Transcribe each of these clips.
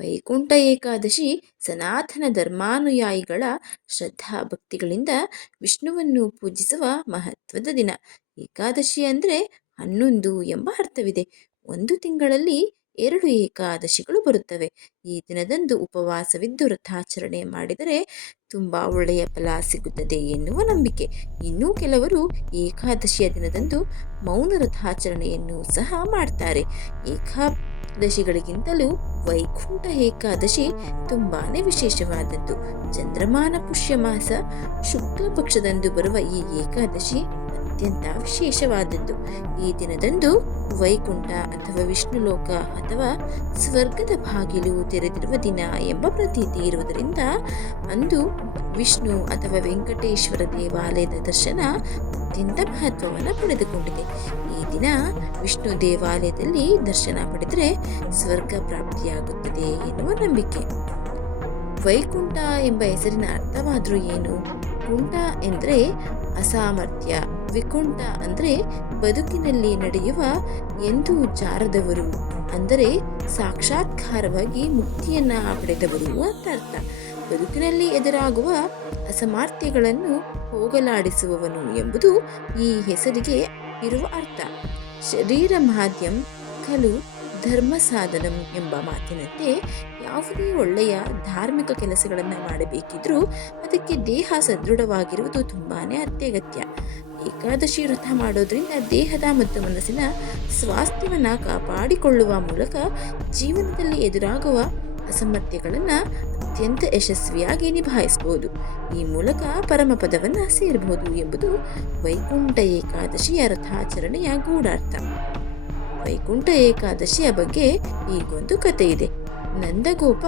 ವೈಕುಂಠ ಏಕಾದಶಿ ಸನಾತನ ಧರ್ಮಾನುಯಾಯಿಗಳ ಶ್ರದ್ಧಾ ಭಕ್ತಿಗಳಿಂದ ವಿಷ್ಣುವನ್ನು ಪೂಜಿಸುವ ಮಹತ್ವದ ದಿನ. ಏಕಾದಶಿ ಅಂದರೆ 11 ಎಂಬ ಅರ್ಥವಿದೆ. ಒಂದು ತಿಂಗಳಲ್ಲಿ 2 ಏಕಾದಶಿಗಳು ಬರುತ್ತವೆ. ಈ ದಿನದಂದು ಉಪವಾಸವಿದ್ದು ವ್ರತಾಚರಣೆ ಮಾಡಿದರೆ ತುಂಬಾ ಒಳ್ಳೆಯ ಫಲ ಸಿಗುತ್ತದೆ ಎನ್ನುವ ನಂಬಿಕೆ. ಇನ್ನೂ ಕೆಲವರು ಏಕಾದಶಿಯ ದಿನದಂದು ಮೌನ ವ್ರತಾಚರಣೆಯನ್ನು ಸಹ ಮಾಡ್ತಾರೆ. ಏಕಾದಶಿಗಳಿಗಿಂತಲೂ ವೈಕುಂಠ ಏಕಾದಶಿ ತುಂಬಾನೇ ವಿಶೇಷವಾದದ್ದು. ಚಂದ್ರಮಾನ ಪುಷ್ಯ ಮಾಸ ಶುಕ್ಲ ಪಕ್ಷದಂದು ಬರುವ ಈ ಏಕಾದಶಿ ಅತ್ಯಂತ ವಿಶೇಷವಾದದ್ದು. ಈ ದಿನದಂದು ವೈಕುಂಠ ಅಥವಾ ವಿಷ್ಣುಲೋಕ ಅಥವಾ ಸ್ವರ್ಗದ ಬಾಗಿಲು ತೆರೆದಿರುವ ದಿನ ಎಂಬ ಪ್ರತೀತಿ ಇರುವುದರಿಂದ ಅಂದು ವಿಷ್ಣು ಅಥವಾ ವೆಂಕಟೇಶ್ವರ ದೇವಾಲಯದ ದರ್ಶನ ಅತ್ಯಂತ ಮಹತ್ವವನ್ನು ಪಡೆದುಕೊಂಡಿದೆ. ಈ ದಿನ ವಿಷ್ಣು ದೇವಾಲಯದಲ್ಲಿ ದರ್ಶನ ಪಡೆದರೆ ಸ್ವರ್ಗ ಪ್ರಾಪ್ತಿಯಾಗುತ್ತದೆ ಎನ್ನುವ ನಂಬಿಕೆ. ವೈಕುಂಠ ಎಂಬ ಹೆಸರಿನ ಅರ್ಥವಾದರೂ ಏನು? ಕುಂಠ ಎಂದರೆ ಅಸಾಮರ್ಥ್ಯ, ವಿಕುಂಠ ಅಂದರೆ ಬದುಕಿನಲ್ಲಿ ನಡೆಯುವ ಎಂದೂ ಜಾರದವರು, ಅಂದರೆ ಸಾಕ್ಷಾತ್ಕಾರವಾಗಿ ಮುಕ್ತಿಯನ್ನ ಪಡೆದವರು ಅಂತ ಅರ್ಥ. ಬದುಕಿನಲ್ಲಿ ಎದುರಾಗುವ ಅಸಾಮರ್ಥ್ಯಗಳನ್ನು ಹೋಗಲಾಡಿಸುವವನು ಎಂಬುದು ಈ ಹೆಸರಿಗೆ ಇರುವ ಅರ್ಥ. ಶರೀರ ಮಾಧ್ಯಂ ಖಲು ಧರ್ಮ ಸಾಧನಂ ಎಂಬ ಮಾತಿನಂತೆ ಯಾವುದೇ ಒಳ್ಳೆಯ ಧಾರ್ಮಿಕ ಕೆಲಸಗಳನ್ನು ಮಾಡಬೇಕಿದ್ರೂ ಅದಕ್ಕೆ ದೇಹ ಸದೃಢವಾಗಿರುವುದು ತುಂಬಾನೇ ಅತ್ಯಗತ್ಯ. ಏಕಾದಶಿ ವ್ರತ ಮಾಡೋದ್ರಿಂದ ದೇಹದ ಮತ್ತು ಮನಸ್ಸಿನ ಸ್ವಾಸ್ಥ್ಯವನ್ನು ಕಾಪಾಡಿಕೊಳ್ಳುವ ಮೂಲಕ ಜೀವನದಲ್ಲಿ ಎದುರಾಗುವ ಅಸಾಮರ್ಥ್ಯಗಳನ್ನು ಅತ್ಯಂತ ಯಶಸ್ವಿಯಾಗಿ ನಿಭಾಯಿಸಬಹುದು. ಈ ಮೂಲಕ ಪರಮಪದವನ್ನು ಸೇರಬಹುದು ಎಂಬುದು ವೈಕುಂಠ ಏಕಾದಶಿಯ ವ್ರತಾಚರಣೆಯ ಗೂಢಾರ್ಥ. ವೈಕುಂಠ ಏಕಾದಶಿಯ ಬಗ್ಗೆ ಈಗೊಂದು ಕಥೆ ಇದೆ. ನಂದಗೋಪ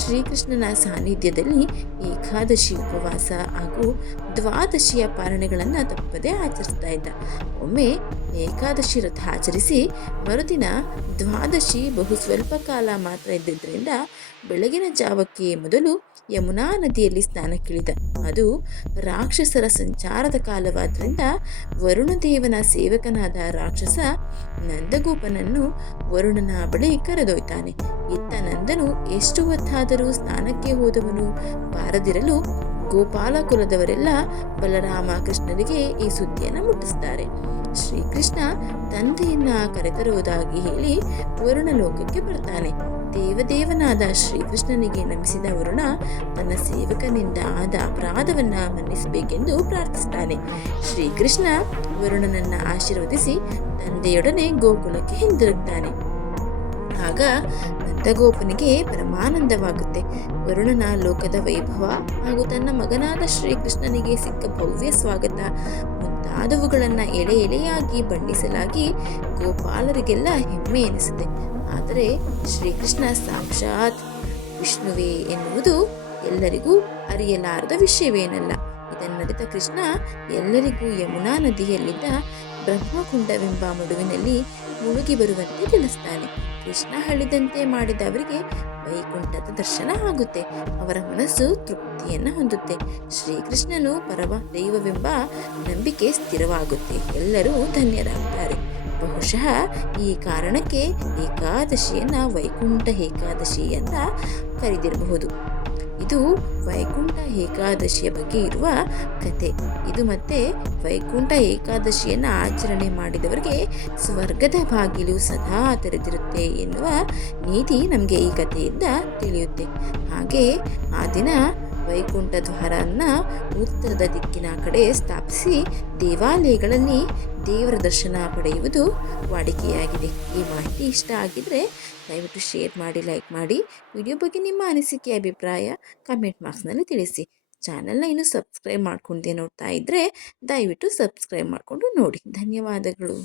ಶ್ರೀಕೃಷ್ಣನ ಸಾನ್ನಿಧ್ಯದಲ್ಲಿ ಏಕಾದಶಿ ಉಪವಾಸ ಹಾಗೂ ದ್ವಾದಶಿಯ ಪಾರಣೆಗಳನ್ನು ತಪ್ಪದೇ ಆಚರಿಸ್ತಾ ಇದ್ದ. ಒಮ್ಮೆ ಏಕಾದಶಿ ವ್ರತ ಆಚರಿಸಿ ಮರುದಿನ ದ್ವಾದಶಿ ಬಹು ಸ್ವಲ್ಪ ಕಾಲ ಮಾತ್ರ ಇದ್ದಿದ್ದರಿಂದ ಬೆಳಗಿನ ಜಾವಕ್ಕೆ ಮೊದಲು ಯಮುನಾ ನದಿಯಲ್ಲಿ ಸ್ನಾನಕ್ಕಿಳಿದ. ಅದು ರಾಕ್ಷಸರ ಸಂಚಾರದ ಕಾಲವಾದ್ದರಿಂದ ವರುಣದೇವನ ಸೇವಕನಾದ ರಾಕ್ಷಸ ನಂದಗೋಪನನ್ನು ವರುಣನ ಬಳಿ ಕರೆದೊಯ್ತಾನೆ. ಇತ್ತ ನಂದನು ಎಷ್ಟು ಹೊತ್ತಾದರೂ ಸ್ನಾನಕ್ಕೆ ಹೋದವನು ಬಾರದಿರಲು ಗೋಪಾಲ ಕುಲದವರೆಲ್ಲ ಬಲರಾಮ ಕೃಷ್ಣರಿಗೆ ಈ ಸುದ್ದಿಯನ್ನು ಮುಟ್ಟಿಸ್ತಾರೆ. ಶ್ರೀಕೃಷ್ಣ ತಂದೆಯನ್ನ ಕರೆತರುವುದಾಗಿ ಹೇಳಿ ವರುಣ ಲೋಕಕ್ಕೆ ಬರ್ತಾನೆ. ದೇವದೇವನಾದ ಶ್ರೀಕೃಷ್ಣನಿಗೆ ನಮಿಸಿದ ವರುಣ ತನ್ನ ಸೇವಕನಿಂದ ಆದ ಅಪರಾಧವನ್ನ ಮನ್ನಿಸಬೇಕೆಂದು ಪ್ರಾರ್ಥಿಸ್ತಾನೆ. ಶ್ರೀಕೃಷ್ಣ ವರುಣನನ್ನ ಆಶೀರ್ವದಿಸಿ ತಂದೆಯೊಡನೆ ಗೋಕುಲಕ್ಕೆ ಹಿಂದಿರುಗ್ತಾನೆ. ಆಗ ನಂದಗೋಪನಿಗೆ ಪರಮಾನಂದವಾಗುತ್ತೆ. ವರುಣನ ಲೋಕದ ವೈಭವ ಹಾಗೂ ತನ್ನ ಮಗನಾದ ಶ್ರೀಕೃಷ್ಣನಿಗೆ ಸಿಕ್ಕ ಭವ್ಯ ಸ್ವಾಗತ ಮುಂತಾದವುಗಳನ್ನು ಎಳೆ ಎಳೆಯಾಗಿ ಬಣ್ಣಿಸಲಾಗಿ ಗೋಪಾಲರಿಗೆಲ್ಲ ಹೆಮ್ಮೆ ಎನಿಸುತ್ತೆ. ಆದರೆ ಶ್ರೀಕೃಷ್ಣ ಸಾಕ್ಷಾತ್ ವಿಷ್ಣುವೇ ಎನ್ನುವುದು ಎಲ್ಲರಿಗೂ ಅರಿಯಲಾರದ ವಿಷಯವೇನಲ್ಲ. ಇದನ್ನರಿತ ಕೃಷ್ಣ ಎಲ್ಲರಿಗೂ ಯಮುನಾ ನದಿಯಲ್ಲಿದ್ದ ಬ್ರಹ್ಮಕುಂಡವೆಂಬ ಮಡುವಿನಲ್ಲಿ ಮುಳುಗಿ ಬರುವಂತೆ ತಿಳಿಸ್ತಾನೆ. ಕೃಷ್ಣ ಹೇಳಿದಂತೆ ಮಾಡಿದ ಅವರಿಗೆ ವೈಕುಂಠದ ದರ್ಶನ ಆಗುತ್ತೆ. ಅವರ ಮನಸ್ಸು ತೃಪ್ತಿಯನ್ನು ಹೊಂದುತ್ತೆ. ಶ್ರೀಕೃಷ್ಣನು ಪರಮ ದೈವವೆಂಬ ನಂಬಿಕೆ ಸ್ಥಿರವಾಗುತ್ತೆ. ಎಲ್ಲರೂ ಧನ್ಯರಾಗ್ತಾರೆ. ಬಹುಶಃ ಈ ಕಾರಣಕ್ಕೆ ಏಕಾದಶಿಯನ್ನ ವೈಕುಂಠ ಏಕಾದಶಿ ಅಂತ ಕರೆದಿರಬಹುದು. ಇದು ವೈಕುಂಠ ಏಕಾದಶಿಯ ಬಗ್ಗೆ ಇರುವ ಕತೆ. ಇದು ಮತ್ತೆ ವೈಕುಂಠ ಏಕಾದಶಿಯನ್ನು ಆಚರಣೆ ಮಾಡಿದವರಿಗೆ ಸ್ವರ್ಗದ ಬಾಗಿಲು ಸದಾ ತೆರೆದಿರುತ್ತೆ ಎನ್ನುವ ನೀತಿ ನಮಗೆ ಈ ಕಥೆಯಿಂದ ತಿಳಿಯುತ್ತೆ. ಹಾಗೆ ಆ ದಿನ ವೈಕುಂಠ ದ್ವಾರನ್ನ ಉತ್ತರದ ದಿಕ್ಕಿನ ಕಡೆ ಸ್ಥಾಪಿಸಿ ದೇವಾಲಯಗಳಲ್ಲಿ ದೇವರ ದರ್ಶನ ಪಡೆಯುವುದು ವಾಡಿಕೆಯಾಗಿದೆ. ಈ ಮಾಹಿತಿ ಇಷ್ಟ ಆಗಿದ್ರೆ ದಯವಿಟ್ಟು ಶೇರ್ ಮಾಡಿ, ಲೈಕ್ ಮಾಡಿ. ವಿಡಿಯೋ ಬಗ್ಗೆ ನಿಮ್ಮ ಅನಿಸಿಕೆ ಅಭಿಪ್ರಾಯ ಕಮೆಂಟ್ ಬಾಕ್ಸ್ನಲ್ಲಿ ತಿಳಿಸಿ. ಚಾನಲ್ನ ಇನ್ನೂ ಸಬ್ಸ್ಕ್ರೈಬ್ ಮಾಡ್ಕೊಂಡೆ ನೋಡ್ತಾ ಇದ್ದರೆ ದಯವಿಟ್ಟು ಸಬ್ಸ್ಕ್ರೈಬ್ ಮಾಡಿಕೊಂಡು ನೋಡಿ. ಧನ್ಯವಾದಗಳು.